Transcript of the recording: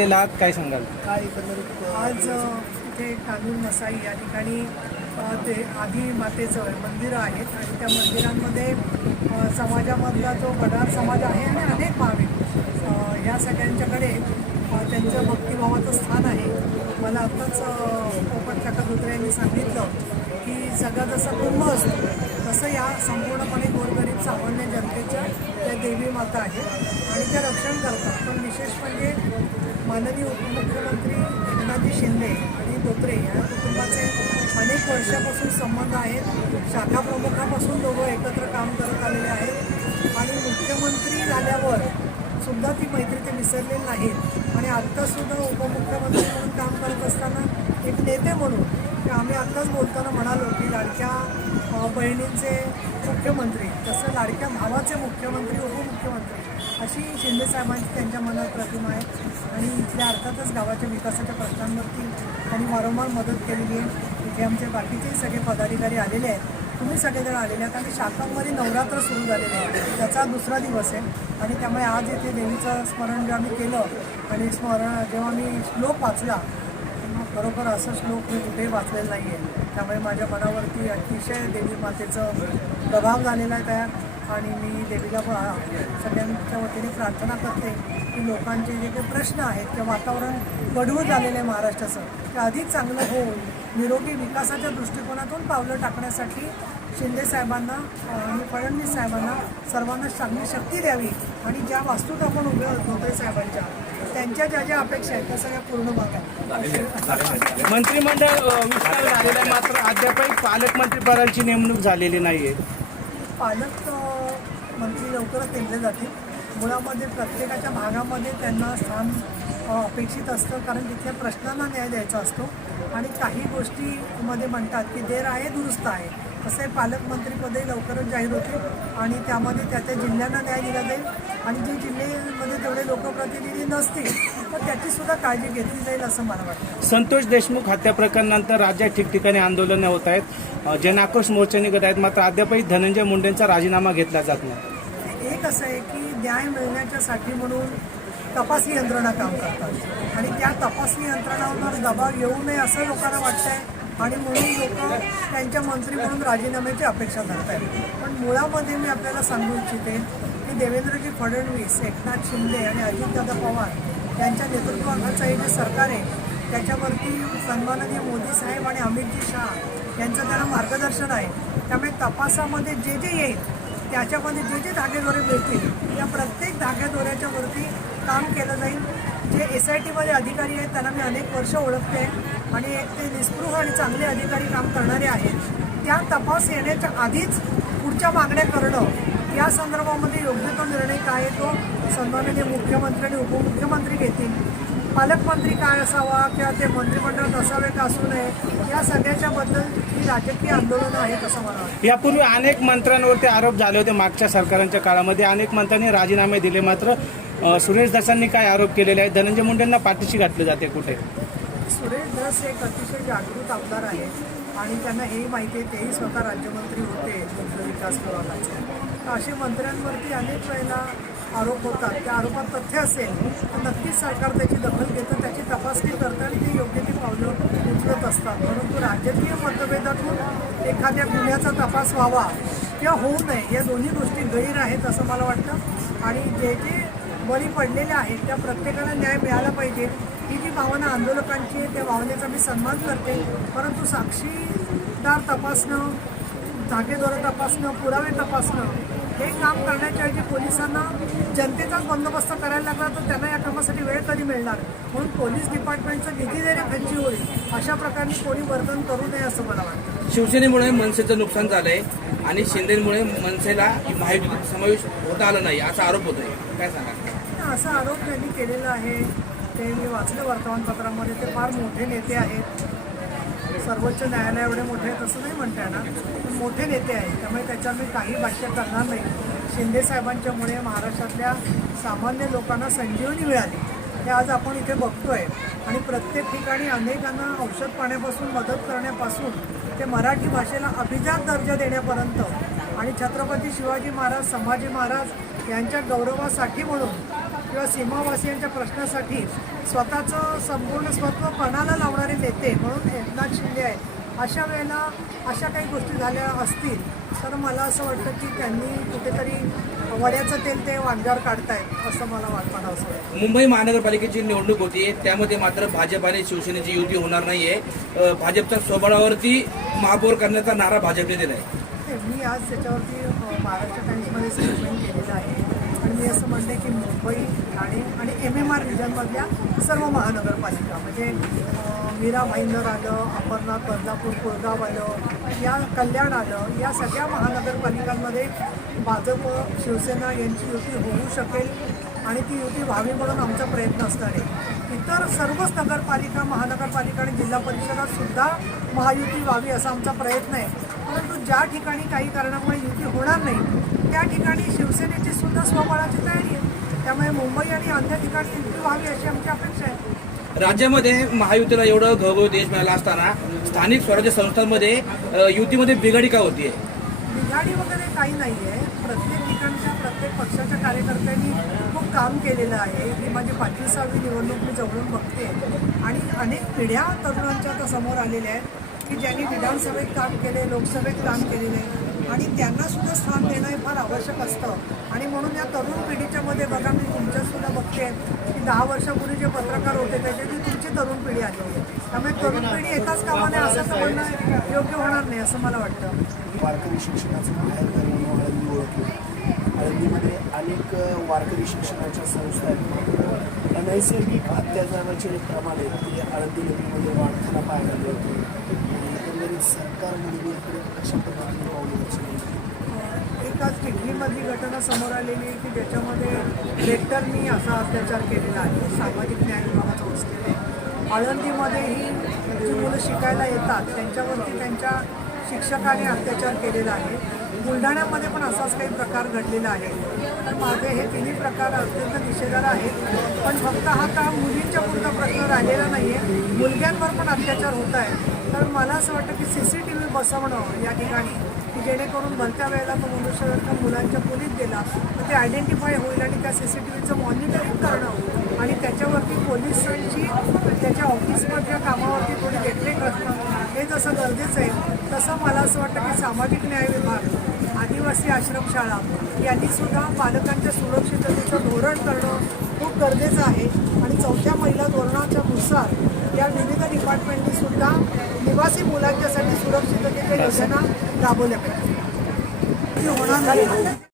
गेलेला काय सांगाल? काय एकंदरीत आज अ, इथे कानूर मसाई या ठिकाणी ते आधी मातेचं मंदिरं आहेत आणि त्या मंदिरांमध्ये समाजामधला जो वडार समाज आहे आणि अनेक भाविक ह्या या सगळ्यांच्याकडे त्यांचं भक्तिभावाचं स्थान आहे. मला आत्ताच पोपट काका यांनी सांगितलं की सगळं जसं कुंभ असतो तसं या संपूर्णपणे गोरगरीब सामान्य जन देवी माता आहेत आणि त्या रक्षण करतात. पण विशेष म्हणजे माननीय उपमुख्यमंत्री एकनाथजी शिंदे आणि धोत्रे या कुटुंबाचे अनेक वर्षापासून संबंध आहेत. शाखा प्रमुखापासून दोघं एकत्र काम करत आलेले आहेत. आणि मुख्यमंत्री झाल्यावर सुद्धा ती मैत्री ते विसरलेली नाहीत. आणि आत्तासुद्धा उपमुख्यमंत्री म्हणून काम करत असताना एक नेते म्हणून आम्ही आत्ताच बोलताना म्हणालो की लाडक्या बहिणींचे मुख्यमंत्री तसं लाडक्या भावाचे मुख्यमंत्री उपमुख्यमंत्री अशी शिंदे साहेबांची त्यांच्या मनात प्रतिमा आहे. आणि इथल्या अर्थातच गावाच्या विकासाच्या प्रश्नांवरती त्यांनी वारंवार मदत केलेली आहे. इथे आमचे बाकीचे सगळे पदाधिकारी आलेले आहेत. तुम्ही सगळेजण आलेले आहेत. आणि शाखांमध्ये नवरात्र सुरू झालेलं आहे. त्याचा दुसरा दिवस आहे. आणि त्यामुळे आज येथे देवीचं स्मरण जेव्हा मी केलं आणि स्मरण जेव्हा मी श्लोक वाचला बरोबर असं श्लोक मी कुठेही वाचलेलं नाही आहे त्यामुळे माझ्या मनावरती अतिशय देवी मातेचं प्रभाव झालेला आहे त्या आणि मी देवीला सगळ्यांच्या वतीने प्रार्थना करते की लोकांचे जे काही प्रश्न आहेत किंवा वातावरण गढूळ झालेलं आहे महाराष्ट्राचं ते अधिक चांगलं होऊन निरोगी विकासाच्या दृष्टिकोनातून पावलं टाकण्यासाठी शिंदे साहेबांना आणि फडणवीस साहेबांना सर्वांना चांगली शक्ती द्यावी आणि ज्या वास्तूत आपण उभे होतो साहेबांच्या त्यांच्या ज्या ज्या अपेक्षा आहेत त्या सगळ्या पूर्ण बघा मंत्रिमंडळ विस्तार झालेला आहे मात्र अद्यापही पालकमंत्रीपदाची नेमणूक झालेली नाही आहे पालक मंत्री लवकरच नेमले जातील. मुळामध्ये प्रत्येकाच्या भागामध्ये त्यांना स्थान अपेक्षित असतं. कारण तिथल्या प्रश्नांना न्याय द्यायचा असतो. आणि काही गोष्टीमध्ये म्हणतात की देर आहे दुरुस्त आहे. तसे पालकमंत्रीपदही लवकरच जाहीर होते आणि त्यामध्ये त्या त्या जिल्ह्यांना न्याय दिला जाईल. आणि जे जिल्ह्यामध्ये तेवढे लोकप्रतिनिधी नसतील तर त्याची सुद्धा काळजी घेतली जाईल असं मला वाटतं. संतोष देशमुख हत्या प्रकरणानंतर राज्यात ठिकठिकाणी आंदोलनं होत आहेत. अ, जन आक्रोश मोर्चे निघत आहेत. मात्र अद्यापही धनंजय मुंडेंचा राजीनामा घेतला जात नाही. एक असं आहे की न्याय मिळण्याच्यासाठी म्हणून तपासणी यंत्रणा काम करतात. आणि त्या तपासणी यंत्रणांवर दबाव येऊ नये असं लोकांना वाटतंय. आणि म्हणून लोक त्यांच्या मंत्री म्हणून राजीनाम्याची अपेक्षा धरत आहेत पण मुळामध्ये मी आपल्याला सांगू इच्छिते की देवेंद्रजी फडणवीस एकनाथ शिंदे आणि अजितदादा पवार यांच्या नेतृत्वाखालचं हे जे सरकार आहे त्याच्यावरती सन्माननीय मोदी साहेब आणि अमितजी शाह यांचं त्यांना मार्गदर्शन आहे. त्यामुळे तपासामध्ये जे जे येईल त्याच्यामध्ये जे जे धागेदोरे मिळतील या प्रत्येक धागेदोऱ्याच्या वरती काम केलं जाईल. जे एस आय टीमध्ये अधिकारी आहेत त्यांना मी अनेक वर्ष ओळखते आणि एक ते निस्पृह आणि चांगले अधिकारी काम करणारे आहेत. त्या तपास येण्याच्या आधीच पुढच्या मागण्या करणं या संदर्भामध्ये योग्य तो निर्णय काय आहे तो सन्माननीय मुख्यमंत्री आणि उपमुख्यमंत्री घेतील. पालकमंत्री काय असावा किंवा ते मंत्रिमंडळात असावे का असू नये या सगळ्याच्या बद्दल ही राजकीय आंदोलनं आहेत असं मला वाटतं. यापूर्वी अनेक मंत्र्यांवरती आरोप झाले होते मागच्या सरकारांच्या काळामध्ये. अनेक मंत्र्यांनी राजीनामे दिले मात्र सुरेश दासांनी काय आरोप केलेले आहेत? धनंजय मुंडेंना पाठीशी घातले जाते कुठे? सुरेश धस एक अतिशय जागृत आमदार आहे आणि त्यांना हेही माहिती आहे तेही स्वतः राज्यमंत्री होते विकास विभागाचे. तर असे मंत्र्यांवरती अनेक वेळेला आरोप होतात. त्या आरोपात तथ्य असेल तर नक्कीच सरकार त्याची दखल घेतं त्याची तपासणी करतं आणि ते योग्य ती पावलं उचलत असतात. परंतु राजकीय मतभेदातून एखाद्या गुन्ह्याचा तपास व्हावा किंवा होऊ नये या दोन्ही गोष्टी गैर आहेत असं मला वाटतं. आणि जे जे बळी पडलेले आहेत त्या प्रत्येकाला न्याय मिळाला पाहिजे. ही जी भावना आंदोलकांची आहे त्या भावनेचा मी सन्मान करते. परंतु साक्षीदार तपासणं धागेदोरं तपासणं पुरावे तपासणं हे काम पोलिसांना जनतेचाच बंदोबस्त करायला लागला तर त्यांना या कामासाठी वेळ कधी मिळणार? म्हणून पोलीस डिपार्टमेंटचं निधी देण्याखालची होईल? अशा प्रकारे कोणी वर्तन करू नये असं मला वाटतं. शिवसेनेमुळे मनसेचं नुकसान झालंय आणि शिंदेमुळे मनसेला महायुतीत समावेश होता आला नाही असा आरोप होतोय. काय सांगा असा आरोप त्यांनी केलेला आहे. ते मी वाचलं वर्तमानपत्रामध्ये ते फार मोठे नेते आहेत. सर्वोच्च न्यायालय एवढे मोठे आहेत असं नाही म्हणता येणार मोठे नेते आहेत. त्यामुळे त्याच्यावर मी काही भाष्य करणार नाही. शिंदे साहेबांच्यामुळे महाराष्ट्रातल्या सामान्य लोकांना संजीवनी मिळाली. हे आज आपण इथे बघतोय. आणि प्रत्येक ठिकाणी अनेकांना औषध पाण्यापासून मदत करण्यापासून ते मराठी भाषेला अभिजात दर्जा देण्यापर्यंत आणि छत्रपती शिवाजी महाराज संभाजी महाराज यांच्या गौरवासाठी म्हणून किंवा सीमावासियांच्या प्रश्नासाठी स्वतःचं संपूर्ण स्वत्व पणाला लावणारे नेते म्हणून एकनाथ शिंदे आहेत. अशा वेळेला अशा काही गोष्टी झाल्या असतील तर मला असं वाटतं की त्यांनी कुठेतरी वड्याचं तेल ते वांग्यावर काढतायत असं मला वाटतं असं. मुंबई महानगरपालिकेची निवडणूक होती त्यामध्ये मात्र भाजप आणि शिवसेनेची युती होणार नाहीये. अ, भाजपच्या स्वबळावरती महापौर करण्याचा नारा भाजपने दिलाय. ते मी आज त्याच्यावरती अ, महाराष्ट्र टाइम्समध्ये स्टेटमेंट केलेलं आहे. आणि मी असं म्हणते की मुंबई ठाणे आणि एम एम आर रिजनमधल्या सर्व महानगरपालिका म्हणजे अ, मीरा भाईंदर आलं अंबरनाथ बदलापूर कोरगाव आलं या कल्याण आलं या सगळ्या महानगरपालिकांमध्ये भाजप शिवसेना यांची युती होऊ शकेल आणि ती युती व्हावी म्हणून आमचा प्रयत्न असणार. आहे इतर सर्वच नगरपालिका महानगरपालिका आणि जिल्हा परिषदात सुद्धा महायुती व्हावी असा आमचा प्रयत्न आहे. परंतु ज्या ठिकाणी काही कारणामुळे युती होणार नाही त्या ठिकाणी शिवसेनेची सुद्धा स्वबळाची तयारी आहे. त्यामुळे मुंबई आणि अन्य ठिकाणी युती व्हावी अशी आमची अपेक्षा आहे. राज्यामध्ये महायुतीला एवढं घवघवीत यश मिळालं असताना स्थानिक स्वराज्य संस्थांमध्ये युतीमध्ये बिघाडी का होतीये? बिघाडी वगैरे काही नाही आहे प्रत्येक ठिकाणच्या प्रत्येक पक्षाच्या कार्यकर्त्यांनी खूप काम केलेलं आहे. ही माझी पाचवीसावी निवडणूक मी जवळून बघते. आणि अनेक पिढ्या तरुणांच्या आता समोर आलेल्या आहेत की ज्यांनी विधानसभेत काम केले लोकसभेत काम केलेलं. आहे आणि त्यांनासुद्धा स्थान देणं हे फार आवश्यक असतं. आणि म्हणून या तरुण पिढीच्यामध्ये बघा मी तुमच्यासुद्धा बघते की दहा वर्षापूर्वी जे पत्रकार होते त्याच्यातली तुमची तरुण पिढी आली त्यामुळे तरुण पिढी एकाच कामाने असं तर म्हणणं योग्य होणार नाही असं मला वाटतं. वारकरी शिक्षणाचं माहेर अनेक वारकरी शिक्षणाच्या संस्था आहेत. अनैसर्गिक अत्याचाराचे प्रमाण आहे. ते आळंदी नदीमध्ये वाढताना पाहायला मिळते. एकंदरीत सरकार मुलगी अशा पद्धतीने पावलं उचलली? एकाच टिकलीमधली घटना समोर आलेली आहे की ज्याच्यामध्ये लेक्टरनी असा अत्याचार केलेला आहे. सामाजिक न्याय विभागाचा हॉस्टेल आहे. आळंदीमध्येही जी मुलं शिकायला येतात त्यांच्यावरती त्यांच्या शिक्षकाने अत्याचार केलेला आहे. बुलढाण्यामध्ये पण असाच काही प्रकार घडलेला आहे. तर माझे हे तिन्ही प्रकार अत्यंत निषेधाला आहेत. पण फक्त हा काम मुलींच्या पुरता प्रश्न राहिलेला नाही आहे मुलग्यांवर पण अत्याचार होत आहे तर मला असं वाटतं की सी सी टी व्ही बसवणं या ठिकाणी की जेणेकरून भलत्या वेळेला तो मनुष्य जर का मुलांच्या पोलीस गेला तर ते आयडेंटिफाय होईल आणि त्या सी सी टी व्हीचं मॉनिटरिंग करणं आणि त्याच्यावरती पोलिसांची त्याच्या ऑफिसमधल्या कामावरती थोडी देखरेख असणं हे जसं गरजेचं आहे तसं मला असं वाटतं की सामाजिक न्याय विभाग आदिवासी आश्रमशाळा यांनी सुद्धा पालकांच्या सुरक्षिततेचं धोरण करणं खूप गरजेचं आहे. आणि चौथ्या महिला धोरणाच्या नुसार या विविध डिपार्टमेंटनी सुद्धा निवासी मुलांच्यासाठी सुरक्षिततेच्या योजना राबवल्या पाहिजे होणार नाही